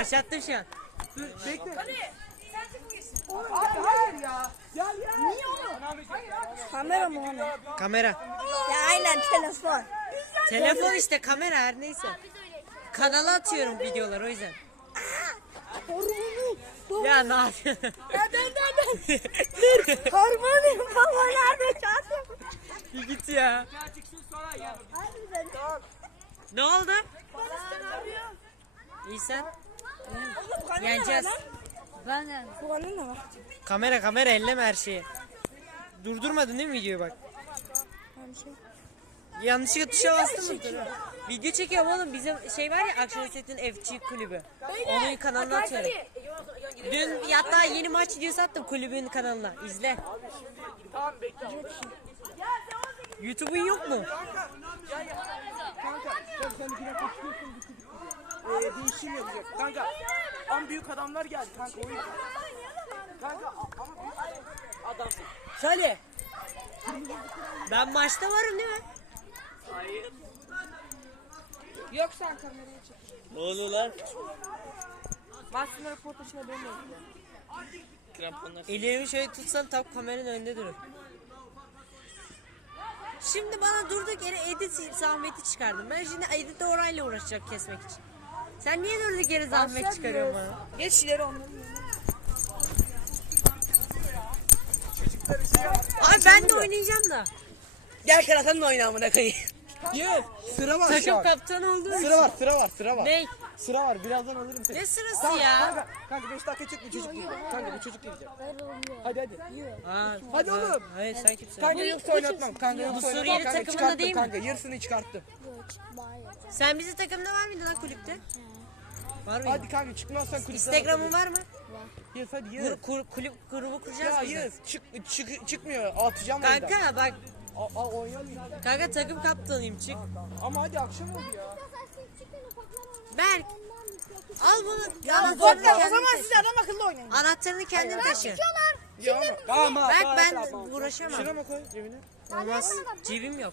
Yaşattım şu an. Dur bekle. Ali sen çık geçsin. Oğlum Abi, gel. hayır ya. Gel ya. Niye oğlum? Kamera mı onun? Kamera. Ya aynen telefon. Telefon işte kamera her neyse. Kanala atıyorum Abi. videolar o yüzden. Harmanı. Ya ne yapıyorsun? Ben ben ben. Harmanı baba nerede çaldım? Bir git ya. Çıksın sonra yavrum. Hadi ben. Ne oldu? Baba ne yapıyor? İyi sen? Yeneceğiz. Ben de. Bu kanın da var. Kamera kamera elleme her şeyi. Durdurmadın değil mi videoyu bak? Şey. Yanlışlıkla tuşa bastın mı? Video çekiyor oğlum bizim şey var ya Akşamisettin FC kulübü. Onun kanalına atıyorum. Dün hatta yeni maç videosu attım kulübün kanalına. İzle. Youtube'un yok mu? Ya, e, değişim ya yapacak. Ya. Kanka ya ama ya. büyük adamlar geldi kanka oyun. Kanka ama büyük adamsın. Söyle. Ben maçta varım değil mi? Hayır. Yok sen kameraya çekin. Ne oluyor lan? Maçın röportajına dönmüyor. Elimi şöyle tutsan tam kameranın önünde durur. Şimdi bana durduk yere edit zahmeti çıkardım. Ben şimdi edit orayla uğraşacak kesmek için. Sen niye durdu geri zahmet Başla çıkarıyorsun bana? Barsan, Geç ileri onları. Ay ben de oynayacağım da. Gel karatanın oyna amına koyayım. Gel. Sıra var Takım şı şı kaptan oldu. Şey. Sıra var, sıra var, sıra var. Bey. Sıra var. Birazdan alırım seni. Ne sırası kanka, sıra, ya? Kanka, çıkma, yok, yok, kanka 5 dakika çek bir çocuk. Kanka bu çocuk gelecek. Hadi hadi. Hadi oğlum. Hayır sen kimsin? Kanka yoksa oynatmam. Kanka yoksa oynatmam. Bu Suriyeli takımında değil mi? Kanka yarısını çıkarttım. Sen bizi takımda var mıydın lan ha, kulüpte? Hadi var mıydın? Hadi kanka çıkmazsan kulüpte. Instagram'ın var mı? Var. Yes hadi yes. Kur, kur, kulüp grubu kuracağız mı? Yes. Çık, çık, çıkmıyor. Atacağım kanka, Kanka bak. A, oynayalım. Kanka takım kaptanıyım çık. Ha, tamam. Ama hadi akşam oldu ya. Berk. Al bunu. Ya, ya bu, bu dakika o zaman siz adam akıllı oynayın. Anahtarını kendin taşı. Ben çıkıyorlar. Ya, ama, ama, ben uğraşamam. Şuna mı koy cebine? Olmaz. Cebim yok.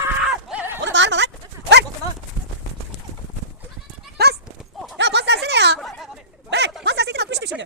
兄弟。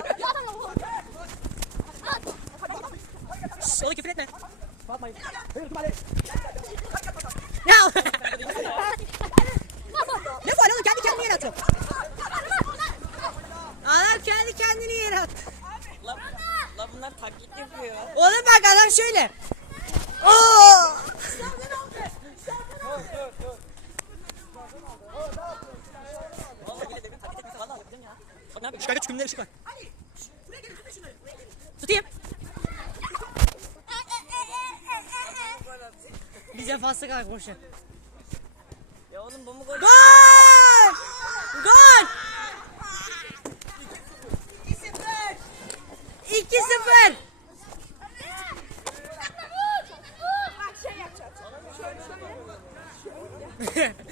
insanlar taklit yapıyor. Oğlum bak adam şöyle. Oo! Çıkar geç kümleri çıkar. Tutayım. Bir defası kalk boşa. Ya oğlum bu mu gol? Gol! Gol! Stephen! Yeah.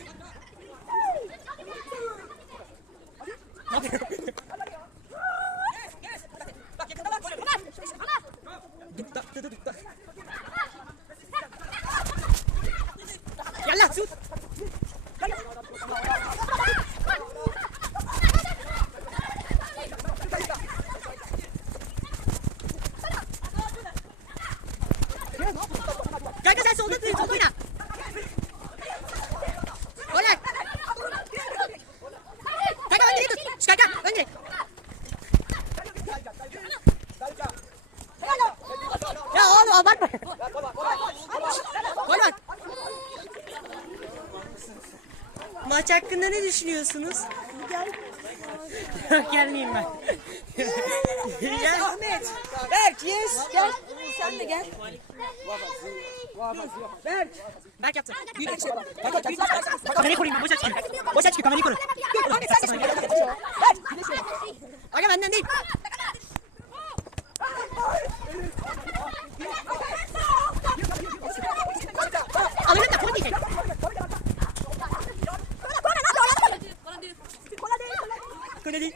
Maç hakkında ne düşünüyorsunuz? <Benim gelmiyorum>. Gelmeyeyim ben. evet, gel Ahmet. Berk yes. Gel. Sen de gel. Dur, Berk. Berk yaptı. Yürü bir şey yapalım. Berk Kamerayı kurayım ben. Boş açıkçı. Boş açıkçı. Kamerayı kurayım. Berk. Aga benden değil. Coralie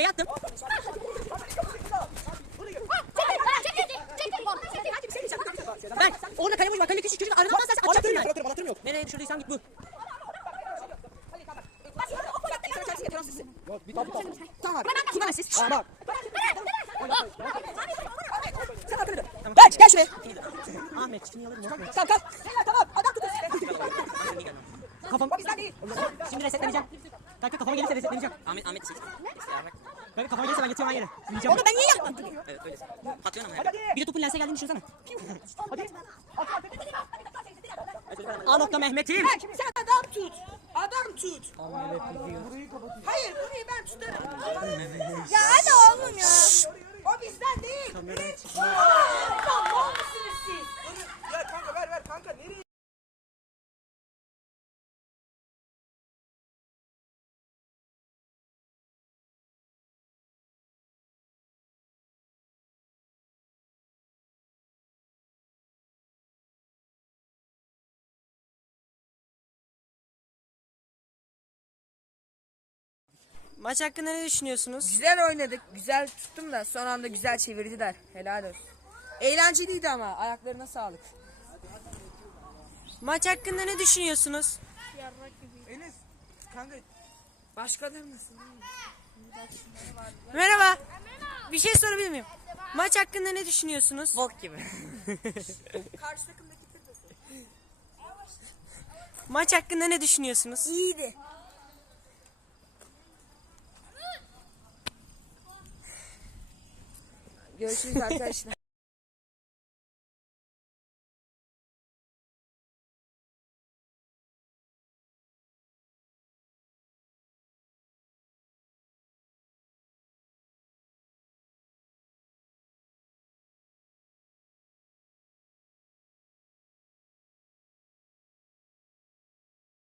A, çekir, ara, çekir, çekir, çekir, çekir, şey yaptım. Şey ben oğluna kalem ucuma kalem ucuma arın almazsa açıp durun. Atırım atırım atırım yok. Nereye düşürdüysen git bu. Geç geç şuraya. Ahmet çiftini alırım. Kalk kalk. Tamam adam tutuyorsun. Kafam. Şimdi resetleneceğim. Kanka kafama gelirse dese deneyeceğim. Am Ahmet Ahmet şey. Ne? ne? Evet, kafama gelirse ben getiriyorum aynı. Tamam. Onu ben niye yaptım? Evet öyle. Patlıyor evet. ama. Bir de topun lense geldiğini düşünsene. Hadi. Al nokta Mehmet'im. Sen adam tut. Adam tut. Aman, evet, adam, burayı Hayır burayı ben tutarım. Ay, Ay, da, ya hadi oğlum ya. maç hakkında ne düşünüyorsunuz? Güzel oynadık. Güzel tuttum da son anda güzel çevirdiler. Helal olsun. Eğlenceliydi ama. Ayaklarına sağlık. Hadi, hadi, hadi, hadi, hadi, hadi, hadi. Maç hakkında ne düşünüyorsunuz? Yarrak gibi. Enes, kanka. Başkaları nasıl? Merhaba. Bir şey sorabilir miyim? Maç hakkında ne düşünüyorsunuz? Bok gibi. Karşı takımdaki Maç hakkında ne düşünüyorsunuz? İyiydi. Görüşürüz arkadaşlar.